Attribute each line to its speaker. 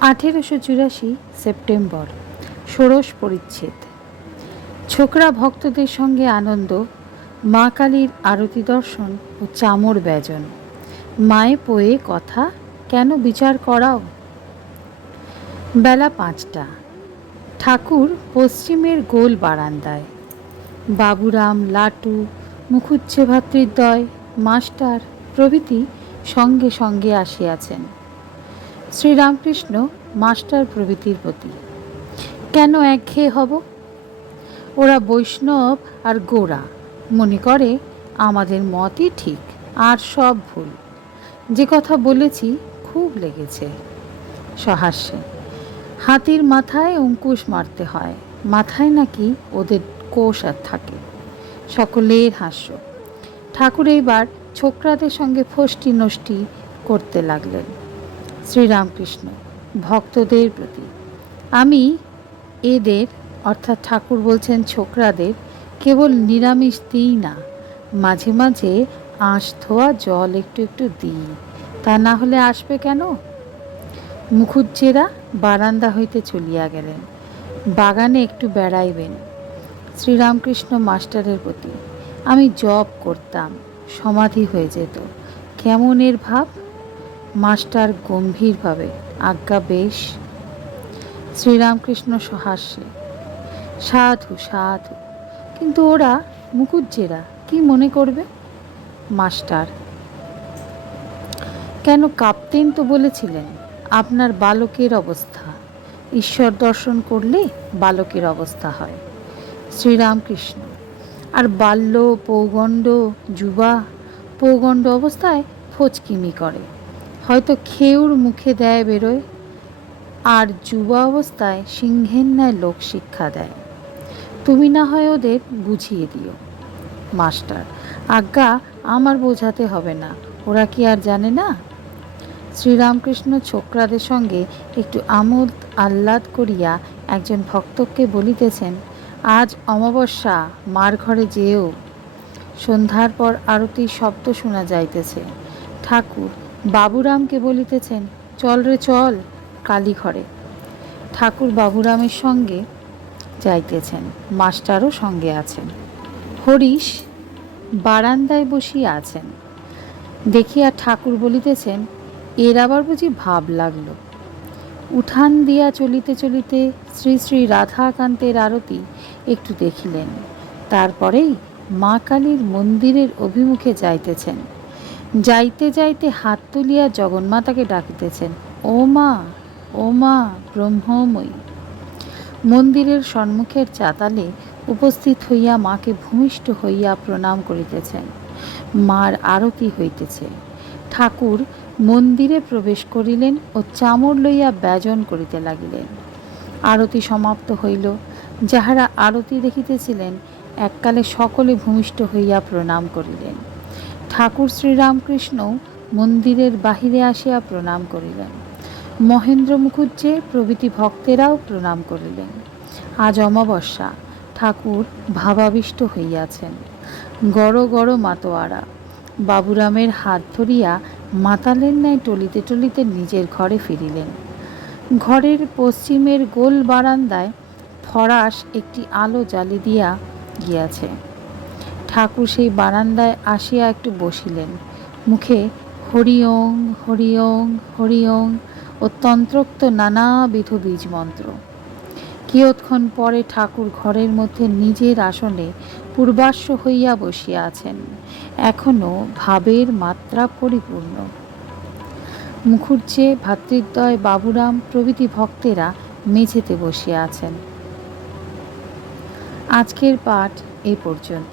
Speaker 1: আঠেরোশো চুরাশি সেপ্টেম্বর, ষোড়শ পরিচ্ছেদ। ছোকরা ভক্তদের সঙ্গে আনন্দ, মা কালীর আরতি দর্শন ও চামর ব্যজন। মায়ে পোয়ে কথা, কেন বিচার করাও? বেলা পাঁচটা। ঠাকুর পশ্চিমের গোল বারান্দায়। বাবুরাম, লাটু মুখুজ্জে ভাতৃদ্বয় মাস্টার প্রভৃতি সঙ্গে সঙ্গে আসিয়াছেন। শ্রীরামকৃষ্ণ মাস্টার প্রভৃতির প্রতি। কেন একঘেয়ে হব? ওরা বৈষ্ণব আর গোড়া মনে করে আমাদের মতই ঠিক, আর সব ভুল। যে কথা বলেছি খুব লেগেছে। সহাস্যে, হাতির মাথায় অঙ্কুশ মারতে হয়। মাথায় নাকি ওদের কোষ আর থাকে। সকলের হাস্য। ঠাকুর এইবার ছোকরাদের সঙ্গে ফষ্টি নষ্টি করতে লাগলেন। শ্রীরামকৃষ্ণ, ভক্তদের প্রতি। আমি এদের, অর্থাৎ ঠাকুর বলছেন ছোকরাদের, কেবল নিরামিষ দিই না, মাঝে মাঝে আঁশ ধোয়া জল একটু একটু দিই। তা না হলে আসবে কেন? মুখুজ্জেরা বারান্দা হইতে চলিয়া গেলেন। বাগানে একটু বেড়াইবেন। শ্রীরামকৃষ্ণ মাস্টারের প্রতি। আমি জব করতাম, সমাধি হয়ে যেত। কেমন এর ভাব? মাস্টার গম্ভীরভাবে আজ্ঞা বেশ। শ্রীরামকৃষ্ণ সহাস্যে, সাধু সাধু, কিন্তু ওরা মুকুজ্জেরা কি মনে করবে? মাস্টার, কেন কাঁপতেন তো বলেছিলেন, আপনার বালকের অবস্থা। ঈশ্বর দর্শন করলে বালকের অবস্থা হয়। শ্রীরামকৃষ্ণ, আর বাল্য, পৌগণ্ড, যুবা, পৌগণ্ড অবস্থায় ফচকিমি করে। হয়তো খেউর মুখে দেয় বেরোয়, আর যুবা অবস্থায় সিংহের ন্যায় লোক শিক্ষা দেয়। তুমি না হয় ওদের বুঝিয়ে দিও। মাস্টার, আজ্ঞা, আমার বোঝাতে হবে না। ওরা কি আর জানে না? শ্রীরামকৃষ্ণ ছোকরাদের সঙ্গে একটু আমোদ আহ্লাদ করিয়া একজন ভক্তকে বলিতেছেন, আজ অমাবস্যা, মার ঘরে যেও। সন্ধ্যার পর আরতির শব্দ শোনা যাইতেছে। ঠাকুর বাবুরামকে বলিতেছেন, চল রে, চল কালী ঘরে ঠাকুর বাবুরামের সঙ্গে যাইতেছেন, মাস্টারও সঙ্গে আছেন। হরিশ বারান্দায় বসিয়া আছেন। দেখিয়া ঠাকুর বলিতেছেন, এর আবার বুঝি ভাব লাগল। উঠান দিয়া চলিতে চলিতে শ্রী শ্রী রাধাকান্তের আরতি একটু দেখিলেন। তারপরেই মা কালীর মন্দিরের অভিমুখে যাইতেছেন। যাইতে যাইতে হাত তুলিয়া জগন্মাতাকে ডাকিতেছেন, ও মা ও মা, ব্রহ্মময়ী! মন্দিরের সম্মুখের চাতালে উপস্থিত হইয়া মাকে ভূমিষ্ঠ হইয়া প্রণাম করিতেছেন। মার আরতি হইতেছে। ঠাকুর মন্দিরে প্রবেশ করিলেন ও চামর লইয়া ব্যজন করিতে লাগিলেন। আরতি সমাপ্ত হইল। যাহারা আরতি দেখিতেছিলেন, এককালে সকলে ভূমিষ্ঠ হইয়া প্রণাম করিলেন। ঠাকুর শ্রীরামকৃষ্ণ মন্দিরের বাহিরে আসিয়া প্রণাম করিলেন। মহেন্দ্র মুখুজ্জে প্রভৃতি ভক্তেরাও প্রণাম করিলেন। আজ অমাবস্যা, ঠাকুর ভাবাবিষ্ট হইয়াছেন। গড় গড় মাতোয়ারা, বাবুরামের হাত ধরিয়া মাতালের ন্যায় টলিতে টলিতে নিজের ঘরে ফিরিলেন। ঘরের পশ্চিমের গোল বারান্দায় ফরাস একটি আলো জ্বালি দিয়া গিয়াছে। ঠাকুর সেই বারান্দায় আসিয়া একটু বসিলেন। মুখে হরিওং হরিওং হরিওং, ও তন্ত্রোক্ত নানাবিধ বীজ মন্ত্র কিয়ৎক্ষণ পরে ঠাকুর ঘরের মধ্যে নিজের আসনে পূর্বাশ্ব হইয়া বসিয়া আছেন। এখনও ভাবের মাত্রা পরিপূর্ণ। মুখুজ্জে ভাতৃদ্বয় বাবুরাম প্রভৃতি ভক্তেরা মেঝেতে বসিয়া আছেন। আজকের পাঠ এই পর্যন্ত।